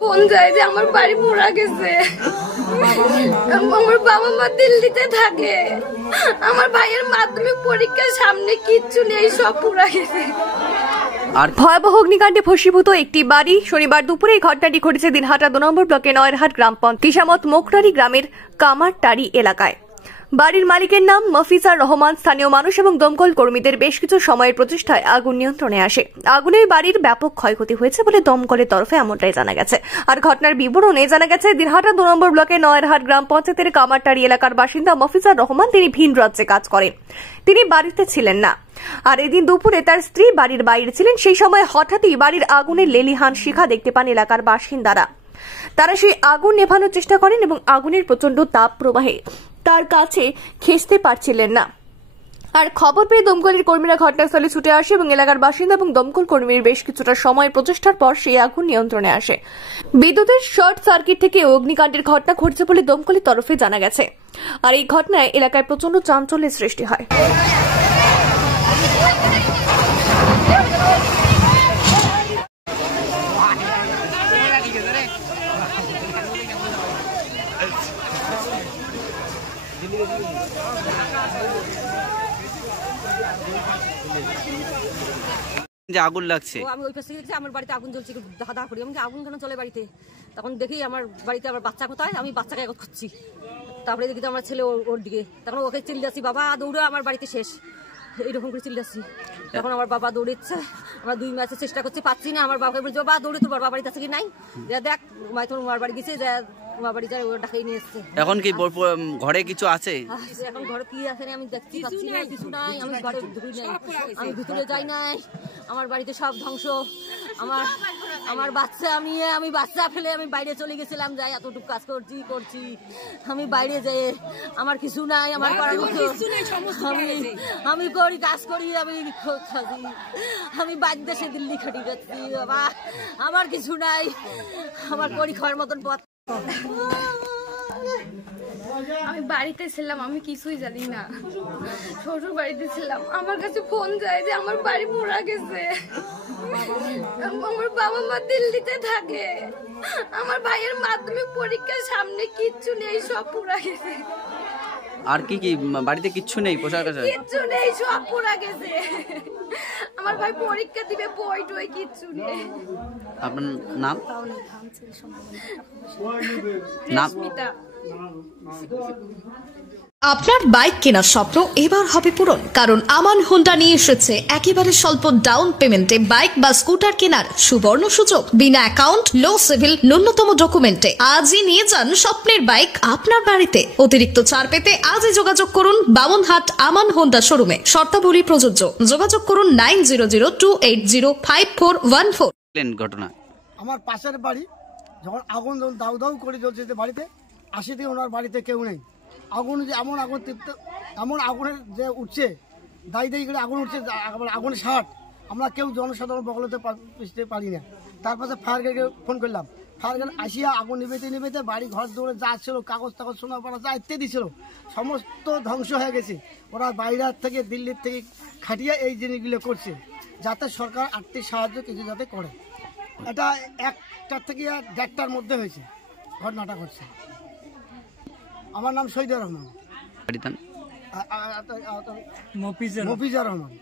Phone যায় যে আমার বাড়ি পোড়া গেছে, আমার বাবা মা দিল্লিতে থাকে, আমার ভাইয়ের মাধ্যমিক পরীক্ষার সামনে কিচ্ছু নেই, সব পোড়া গেছে। আর ভয়াবহ অগ্নিকাণ্ডে ভস্মীভূত একটি বাড়ি। শনিবার দুপুরে এই ঘটনাটি ঘটেছে দিনহাটা 2 নম্বর ব্লকে নয়েরহাট গ্রাম পঞ্চায়েত কিসামত মোকরারি গ্রামের কামারটারি এলাকায়। বাড়ির মালিকের নাম মফিজার রহমান। স্থানীয় মানুষ এবং দমকল কর্মীদের বেশ কিছু সময়ের প্রচেষ্টায় আগুন নিয়ন্ত্রণে আসে। আগুনে বাড়ির ব্যাপক ক্ষয়ক্ষতি হয়েছে বলে দমকলের তরফে এমনটাই জানা গেছে। আর ঘটনার বিবরণে জানা গেছে, দিনহাটা 2 নম্বর ব্লকে নয়েরহাট গ্রাম পঞ্চায়েতের কামারটারি এলাকার বাসিন্দা মফিজার রহমান তিনি ভিন রাজ্যে কাজ করেন। তিনি বাড়িতে ছিলেন না। আর এদিন দুপুরে তার স্ত্রী বাড়ির বাইরে ছিলেন। সেই সময় হঠাৎই বাড়ির আগুনে লেলিহান শিখা দেখতে পান এলাকার বাসিন্দারা। তারা সেই আগুন নেভানোর চেষ্টা করেন এবং আগুনের প্রচন্ড তাপ প্রবাহে তার কাছে খেসতে পারছিলেন না। আর খবর পেয়ে দমকলের কর্মীরা ঘটনাস্থলে ছুটে আসে এবং এলাকার বাসিন্দা এবং দমকল কর্মীর বেশ কিছুটা সময় প্রচেষ্টার পর সেই আগুন নিয়ন্ত্রণে আসে। বিদ্যুতের শর্ট সার্কিট থেকে অগ্নিকাণ্ডের ঘটনা ঘটছে বলে দমকলের তরফে জানা গেছে। আর এই ঘটনায় এলাকায় প্রচন্ড চাঞ্চল্যের সৃষ্টি হয়। যে আগুন লাগছে, আমি ওই পাশে গেছি, আমার বাড়িতে আগুন জ্বলছে, দাদা করি আমি আগুন কেন চলে বাড়িতে। তখন দেখি আমার বাড়িতে আবার বাচ্চা কোথায়, আমি বাচ্চাকে একত করছি। তারপরে দেখি আমার ছেলে ওর দিকে, তখন ওকে চিল্লাচ্ছি, বাবা দৌড়ে, আমার বাড়িতে শেষ, এইরকম করে চিল্লাচ্ছি। তখন আমার বাবা দৌড়েচ্ছে, আমরা 2 মাসের চেষ্টা করছি, পাচ্ছি না। আমার বাবাকে বলছি, বাবা দৌড়ে, তোর বাবা বাড়িতে আছে কি নাই, দেখ মাই তোর মার বাড়ি গেছে, ডাকাই নিয়ে এসছে। এখন কি ঘরে কিছু আছে? এখন ঘরে কি আছে আমি দেখছি, কিছু নাই, আমি ঘরে ঢুকি নাই, আমি ভিতরে যাই নাই, আমার বাড়িতে সব ধ্বংস। আমার বাচ্চা আমি বাচ্চা ফেলে আমি বাইরে চলে গেছিলাম, যাই এতটুকু কাজ করছি আমি বাইরে যাই, আমার কিছু নাই, আমার আমি করি কাজ করি, আমি বাইরে দেশে দিল্লি খাটি যাচ্ছি, বাবা আমার কিছু নাই, আমার করি খাওয়ার মতন পথ। আমি বাড়িতে ছিলাম, আমি কিছুই জানি না, শ্বশুর বাড়িতে ছিলাম। আমার কাছে ফোন যায় যে আমার বাড়ি পোড়া গেছে, আমার বাবা মা দিল্লিতে থাকে, আমার ভাইয়ের মাধ্যমিক পরীক্ষার সামনে কিচ্ছু নেই, সব পোড়া গেছে। আর কি কি বাড়িতে কিচ্ছু নেই? পোশাক কিচ্ছু নেই, সব পোড়া গেছে। আমার ভাই পরীক্ষা দিবে, বই টই কিচ্ছু নেই। আপনার নাম? নাম? আপনার বাইক কেনার স্বপ্ন এবার হবে পূরণ, কারণ আমান হোন্ডা নিয়ে এসেছে একেবারে স্বল্প ডাউন পেমেন্টে বাইক বা স্কুটার কেনার সুবর্ণ সুযোগ। বিনা অ্যাকাউন্ট, লো সিভিল, ন্যূনতম ডকুমেন্টে আজই নিয়ে যান স্বপ্নের বাইক আপনার বাড়িতে। অতিরিক্ত ছাড় পেতে আজই যোগাযোগ করুন বামনহাট আমান হোন্ডা শোরুমে। শর্তাবলী প্রযোজ্য। যোগাযোগ করুন 9002805414। ঘটনা আমার পাশের বাড়ি, যখন আগুন দাউ দাউ করে জ্বলছে বাড়িতে, আসি দিয়ে ওনার বাড়িতে কেউ নেই। আগুন যে এমন আগুনের যে উঠছে, দায়ী করে আগুন উঠছে, আগুনের ষাট, আমরা কেউ জনসাধারণ বগলতে পারি না। তারপরে ফায়ার ব্রিগেডকে ফোন করলাম, ফায়ার ব্রিগেড আসিয়া আগুন নিবেতে বাড়ি ঘর দৌড়ে যা ছিল, কাগজ সোনা পাড়া যা ইত্যাদি ছিল, সমস্ত ধ্বংস হয়ে গেছে। ওরা বাইরের থেকে, দিল্লির থেকে খাটিয়ে এই জিনিসগুলো করছে, যাতে সরকার আর্থিক সাহায্য কিছু যাতে করে। এটা 1টা থেকে 1:30টার মধ্যে হয়েছে ঘটনাটা ঘটছে। আমার নাম শহীদুর রহমান, মফিজার রহমান।